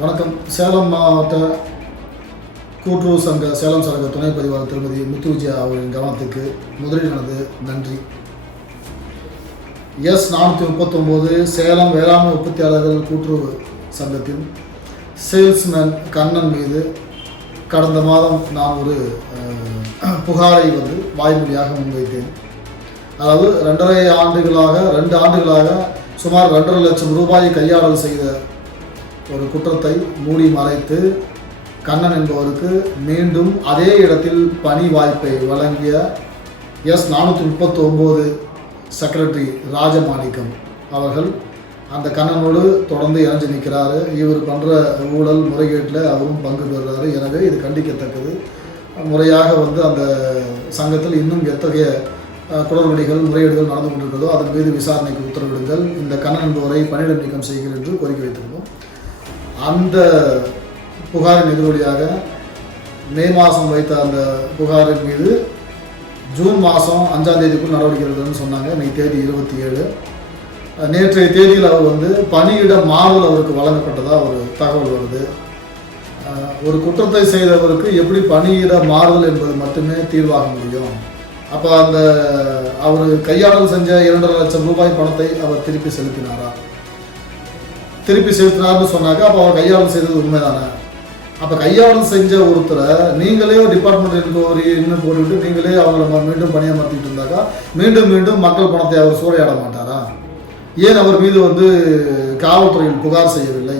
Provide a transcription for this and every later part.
வணக்கம். சேலம் மாவட்ட கூட்டுறவு சங்க சேலம் சங்க துணை பதிவாளர் திருமதி முத்து விஜயா அவர்களின் கவனத்துக்கு முதலில் நன்றி. எஸ் நானூற்றி முப்பத்தொம்போது சேலம் வேளாண்மை உற்பத்தியாளர்கள் கூட்டுறவு சங்கத்தின் சேல்ஸ்மேன் கண்ணன் மீது கடந்த மாதம் நான் ஒரு புகாரை வந்து வாய்மொழியாக முன்வைத்தேன். அதாவது ரெண்டரை ஆண்டுகளாக ரெண்டு ஆண்டுகளாக சுமார் ரெண்டரை லட்சம் ரூபாயை கையாடல் செய்த ஒரு குற்றத்தை மூடி மறைத்து கண்ணன் என்பவருக்கு மீண்டும் அதே இடத்தில் பணி வாய்ப்பை வழங்கிய எஸ் நானூற்றி முப்பத்தி ஒம்பது செக்ரட்டரி ராஜமாணிக்கம் அவர்கள் அந்த கண்ணனோடு தொடர்ந்து இணைஞ்சு நிற்கிறாரு. இவர் பண்ணுற ஊழல் முறைகேட்டில் அவரும் பங்கு பெறுறாரு. எனவே இது கண்டிக்கத்தக்கது. முறையாக வந்து அந்த சங்கத்தில் இன்னும் எத்தகைய அஹ், குளறுபடிகள் முறையீடுகள் நடந்து கொண்டிருக்கிறதோ அதன் மீது விசாரணைக்கு உத்தரவிடுங்கள். இந்த கண்ணன் என்பவரை பணியிட நீக்கம் செய்கிறேன் என்று கோரிக்கை வைத்திருந்தோம் அந்த புகாரின் எதிரொலியாக மே மாதம் வைத்த அந்த புகாரின் மீது ஜூன் மாதம் அஞ்சாம் தேதிக்குள் நடவடிக்கை எடுக்கணும்னு சொன்னாங்க இன்னைக்கு தேதி இருபத்தி ஏழு. நேற்றைய தேதியில் அவர் வந்து பணியிட மாறுதல் அவருக்கு வழங்கப்பட்டதாக ஒரு தகவல் வருது. ஒரு குற்றத்தை செய்தவருக்கு எப்படி பணியிட மாறுதல் என்பது மட்டுமே தீர்வாக முடியும். அப்போ அந்த அவர் கையாடல் செஞ்ச இரண்டரை லட்சம் ரூபாய் பணத்தை அவர் திருப்பி செலுத்தினாரா? திருப்பி செலுத்தினார்னு சொன்னாக்க அப்போ அவர் கையாளம் செய்தது உண்மைதானே? அப்போ கையாளம் செஞ்ச ஒருத்தரை நீங்களே டிபார்ட்மெண்ட் என்கொயரி இன்னும் போட்டுவிட்டு நீங்களே அவங்கள மீண்டும் பணியமர்த்திட்டு இருந்தாக்கா மீண்டும் மீண்டும் மக்கள் பணத்தை அவர் சூறையாட மாட்டாரா? ஏன் அவர் மீது வந்து காவல்துறையில் புகார் செய்யவில்லை?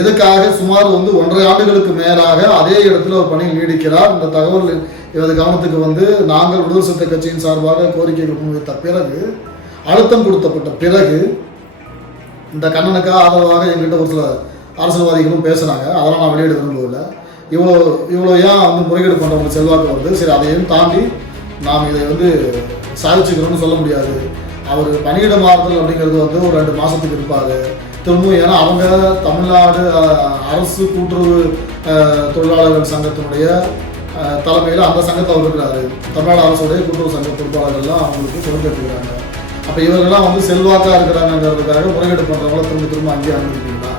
எதுக்காக சுமார் வந்து ஒன்றரை ஆண்டுகளுக்கு மேலாக அதே இடத்துல ஒரு பணியில் நீடிக்கிறார். இந்த தகவல் இவரது கவனத்துக்கு வந்து நாங்கள் விடுதலை சட்ட கட்சியின் சார்பாக கோரிக்கைகள் முன்வைத்த பிறகு அழுத்தம் கொடுத்தப்பட்ட பிறகு இந்த கண்ணனுக்கு ஆதரவாக எங்கிட்ட ஒரு சில அரசியல்வாதிகளும் பேசுகிறாங்க அதெல்லாம் நான் வெளியிட விரும்பவில்லை இவ்வளோ இவ்வளோ ஏன் வந்து முறைகேடு பண்ணுறவங்க செல்வாக்கு வந்து சரி அதையும் தாண்டி நாம் இதை வந்து சாதிச்சுக்கிறோம்னு சொல்ல முடியாது. அவர் பணியிட மாறுதல் அப்படிங்கிறது வந்து ஒரு ரெண்டு மாதத்துக்கு இருப்பார். திரும்பவும் ஏன்னா அவங்க தமிழ்நாடு அரசு கூட்டுறவு தொழிலாளர்கள் சங்கத்தினுடைய தலைமையில் அந்த சங்கத்தை அவர் இருக்கிறாரு. தமிழ்நாடு அரசுடைய கூட்டுறவு சங்க பொறுப்பாளர்கள்லாம் அவங்களுக்கு பொறுப்பேற்றுக்கிறாங்க அப்போ இவர்கள்லாம் வந்து செல்வாக்காக இருக்கிறாங்கிறதுக்காக முறைகேடு பண்ணுறவங்கள திரும்ப திரும்ப அங்கேயே அனுமதிப்பீங்களா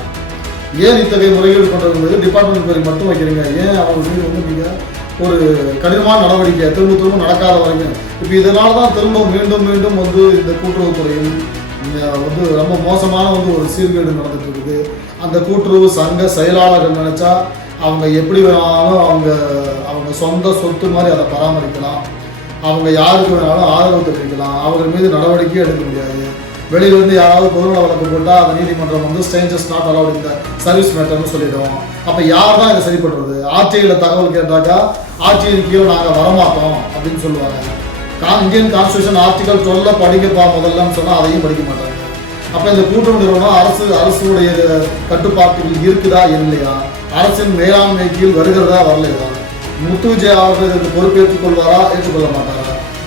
ஏன் இத்தகைய முறைகேடு பண்ணுறது டிபார்ட்மெண்ட் பேர் மட்டும் வைக்கிறீங்க? ஏன் அவங்க மீது வந்து நீங்கள் ஒரு கடினமான நடவடிக்கை திரும்ப திரும்ப நடக்காத வரைக்கும்? இப்போ இதனால தான் திரும்ப மீண்டும் மீண்டும் வந்து இந்த கூட்டுறவுத்துறையில் இந்த வந்து ரொம்ப மோசமான வந்து ஒரு சீர்கேடு நடந்துட்டு இருக்குது. அந்த கூட்டுறவு சங்க செயலாளர்கள் நினச்சா அவங்க எப்படி வேணாலும் அவங்க அவங்க சொந்த சொத்து மாதிரி அதை பராமரிக்கலாம். அவங்க யாருக்கு வேணாலும் ஆதரவு தெரிவிக்கலாம். அவர்கள் மீது நடவடிக்கை எடுக்க முடியாது. வெளியிலிருந்து யாராவது பொதுநல வழக்கு போட்டால் அந்த நீதிமன்றம் வந்து ஸ்டேஞ்சஸ் நாட் அலவுட் இந்த சர்வீஸ் மேட்டர்னு சொல்லிடும். அப்போ யார் தான் இதை சரி பண்ணுறது ஆர்டிஐயில் தகவல் கேட்டாக்கா ஆட்சியின் கீழே நாங்கள் வரமாட்டோம் அப்படின்னு சொல்லுவாங்க. கா இந்தியன் கான்ஸ்டியூஷன் ஆர்டிகல் டுவெல்ல படிக்கப்பா முதல்லன்னு சொன்னால் அதையும் படிக்க மாட்டாங்க. அப்போ இந்த கூட்டுறவு நிறுவனம் அரசு அரசுடைய கட்டுப்பாட்டில் இருக்குதா இல்லையா? அரசின் மேலாண்மை கீழ் வருகிறதா வரலையா? முத்து விஜய் அவர்கள் இதற்கு பொறுப்பேற்றுக் கொள்வாரா ஏற்றுக்கொள்ள மாட்டாரா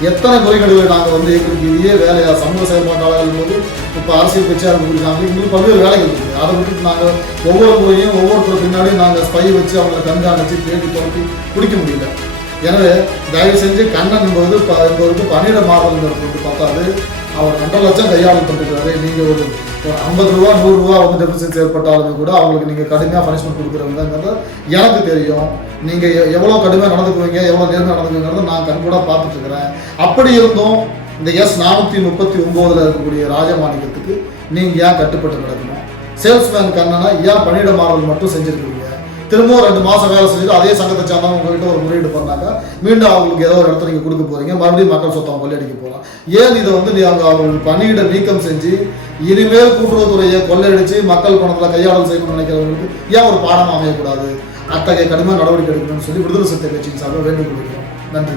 எத்தனை குறைகளை நாங்கள் வந்து எங்களுக்கு இதையே வேலையா சமூக செயல்பாட்டாளர்கள் போது இப்போ அரசியல் கட்சியாக ஆரம்பிச்சிருக்காங்க இன்னும் பல்வேறு வேலைகள் இருக்குது. அதை விட்டுட்டு நாங்கள் ஒவ்வொரு முறையும் ஒவ்வொருத்தர் பின்னாடியும் நாங்கள் ஸ்பை வச்சு அவங்களை கண்காணிச்சு தேடி துரத்தி பிடிக்க முடியல. எனவே தயவு செஞ்சு கண்ணன் என்பது இப்போ என்பவருக்கு பன்னிட மாவட்டங்கள் போட்டு பார்த்தாது அவர் ரெண்டரை லட்சம் கையாளம் பண்ணிருக்காரு நீங்கள் ஒரு ஐம்பது ரூபா நூறுரூவா வந்து டெபிசிட்ஸ் ஏற்பட்டாலுமே கூட அவங்களுக்கு நீங்கள் கடுமையாக பனிஷ்மெண்ட் கொடுக்குறவங்கிறது எனக்கு தெரியும். நீங்கள் எவ்வளோ கடுமையாக நடந்துக்குவீங்க எவ்வளோ நேர்மையாக நடந்துக்குங்கிறத நான் கண்கூட பார்த்துட்ருக்குறேன் அப்படி இருந்தும் இந்த எஸ் நானூற்றி முப்பத்தி ஒம்போதில் இருக்கக்கூடிய ராஜமாணிக்கத்துக்கு நீங்கள் ஏன் கட்டுப்பட்டு நடக்கணும்? சேல்ஸ்மேன் கண்ணனை ஏன் பணியிட மாறுதல் மட்டும் செஞ்சுருக்கீங்க? திரும்பவும் ரெண்டு மாதம் வேலை செஞ்சுட்டு அதே சங்கத்தை சார்ந்தவங்க உங்ககிட்ட ஒரு முறையீடு பண்ணாங்க மீண்டும் அவங்களுக்கு ஏதோ ஒரு இடத்துல நீங்கள் கொடுக்க போகிறீங்க மறுபடியும் மக்கள் சொத்தம் கொள்ளையடிக்க போகலாம் ஏன் இதை வந்து நீ அவங்க அவங்களுக்கு பணியிட நீக்கம் செஞ்சு இனிமேல் கூட்டுறவுத்துறையை கொள்ளையடிச்சு மக்கள் பணத்தில் கையாடல் செய்யணும்னு நினைக்கிறவங்களுக்கு ஏன் ஒரு பாடம் அமையக்கூடாது? அத்தகைய கடுமையான நடவடிக்கை எடுக்கணும்னு சொல்லி விடுதலை சத்திய கட்சியின் சார்பாக வேண்டுகொள்கிறோம் நன்றி.